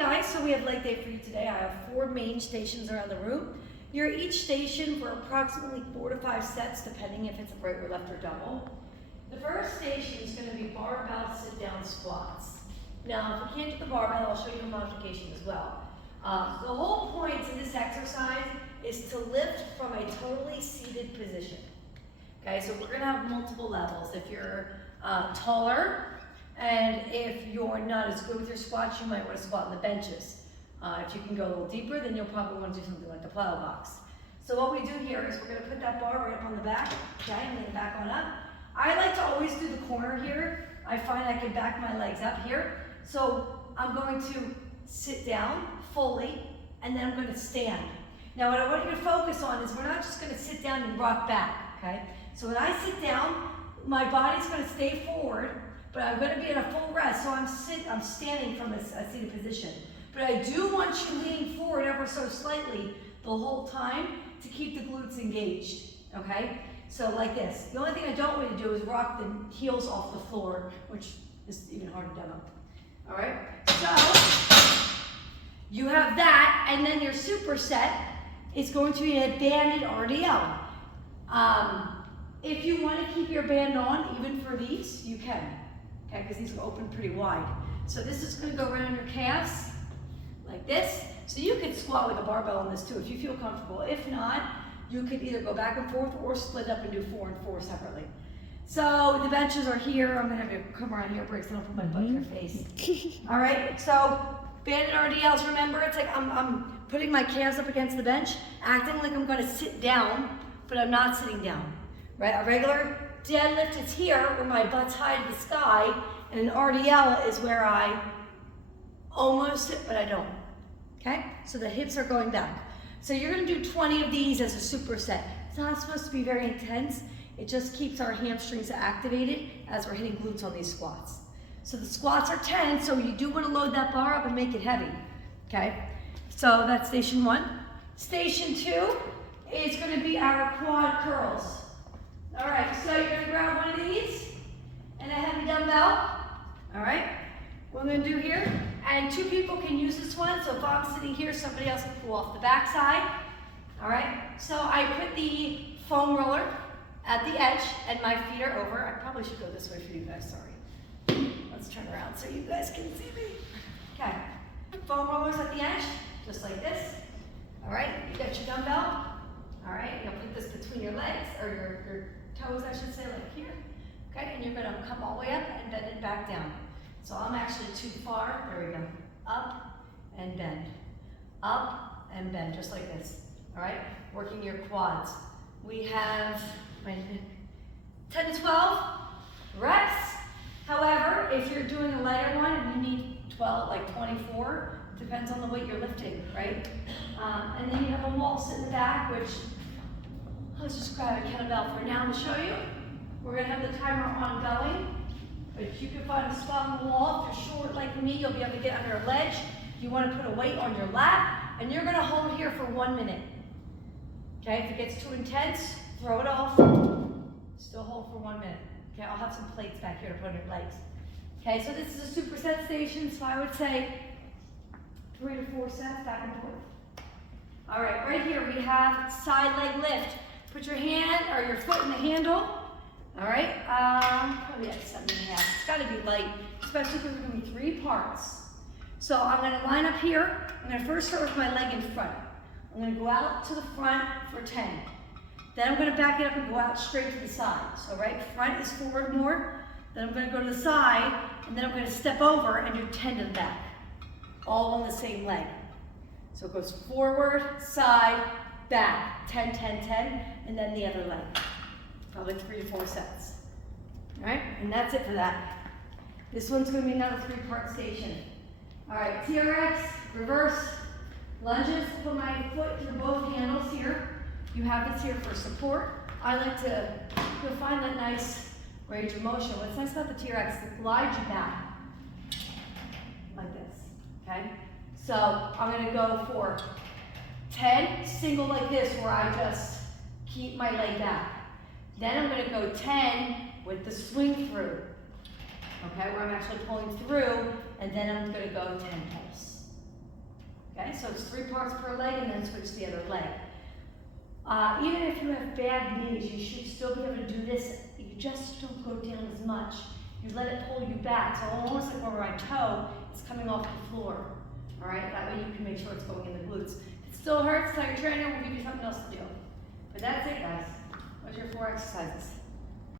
guys, so we have leg day for you today. I have 4 main stations around the room. You're each station for approximately 4 to 5 sets, depending if it's a right or left or double. The first station is going to be barbell sit-down squats. Now, if we can't do the barbell, I'll show you a modification as well. The whole point to this exercise is to lift from a totally seated position. Okay, so we're going to have multiple levels. If you're taller, and if you're not as good with your squats, you might want to squat on the benches. If you can go a little deeper, then you'll probably want to do something like the plow box. So what we do here is we're going to put that bar right up on the back, okay, and lean back on up. I like to always do the corner here. I find I can back my legs up here. So I'm going to sit down fully, and then I'm going to stand. Now what I want you to focus on is we're not just going to sit down and rock back, okay? So when I sit down, my body's going to stay forward, but I'm going to be in a full rest, so I'm standing from a seated position. But I do want you leaning forward ever so slightly the whole time to keep the glutes engaged, okay? So like this. The only thing I don't want you to do is rock the heels off the floor, which is even harder done. All right? So you have that, and then your superset is going to be a banded RDL. If you want to keep your band on, even for these, you can, okay? Because these are open pretty wide. So this is going to go around your calves, like this. So you could squat with a barbell on this too, if you feel comfortable. If not, you could either go back and forth or split up and do 4 and 4 separately. So the benches are here. I'm going to have you come around here, Briggs, and I'll put my butt in your face. All right, so banded RDLs, remember, it's like I'm putting my calves up against the bench, acting like I'm going to sit down, but I'm not sitting down. Right? A regular deadlift is here, where my butt's high to the sky, and an RDL is where I almost sit, but I don't. Okay? So the hips are going back. So you're going to do 20 of these as a superset. It's not supposed to be very intense. It just keeps our hamstrings activated as we're hitting glutes on these squats. So the squats are 10, so you do want to load that bar up and make it heavy. Okay? So that's station 1. Station 2 is going to be our quad curls. All right, so you're going to grab one of these and a heavy dumbbell. All right? What I'm going to do here, and 2 people can use this one, so if I'm sitting here, somebody else can pull off the back side. All right? So I put the foam roller at the edge, and my feet are over. I probably should go this way for you guys, sorry. Let's turn around so you guys can see me. Okay. Foam rollers at the edge, just like this. All right? You got your dumbbell. All right? You'll put this between your legs, or your toes, I should say, like here. Okay? And you're going to come all the way up and bend it back down. So I'm actually too far. There we go. Up and bend. Up and bend, just like this. All right? Working your quads. We have 10 to 12 reps. However, if you're doing a lighter one and you need 12, like 24, depends on the weight you're lifting, right? And then you have a wall sit in the back, which let's just grab a kettlebell for now to show you. We're going to have the timer ongoing. But if you can find a spot on the wall, if you're short like me, you'll be able to get under a ledge. You want to put a weight on your lap, and you're going to hold here for 1 minute. Okay, if it gets too intense, throw it off. Still hold for 1 minute. Okay, I'll have some plates back here to put on your legs. Okay, so this is a superset station, so I would say 3 to 4 sets back and forth. All right, right here we have side leg lift. Put your hand or your foot in the handle. All right, probably at 7.5. It's got to be light, especially because we're going to be 3 parts. So I'm going to line up here. I'm going to first start with my leg in front. I'm going to go out to the front for 10. Then I'm going to back it up and go out straight to the side. So right front is forward more. Then I'm going to go to the side, and then I'm going to step over and do 10 to the back. All on the same leg. So it goes forward, side, back. 10, 10, 10, and then the other leg. Probably 3 to 4 sets. All right, and that's it for that. This one's going to be another 3-part station. All right, TRX, reverse, lunges. Put my foot to both handles here. You have this here for support. I like to, you'll find that nice range of motion. What's nice about the TRX, it glides you back, like this, okay? So I'm going to go for 10, single like this, where I just keep my leg back. Then I'm going to go 10 with the swing through, okay, where I'm actually pulling through, and then I'm going to go 10 pulse. Okay, so it's 3 parts per leg and then switch to the other leg. Even if you have bad knees, you should still be able to do this. You just don't go down as much. You let it pull you back. So almost like where my toe is coming off the floor. All right, that way you can make sure it's going in the glutes. If it still hurts, tell your trainer, we'll give you something else to do. But that's it, guys. Those are your 4 exercises.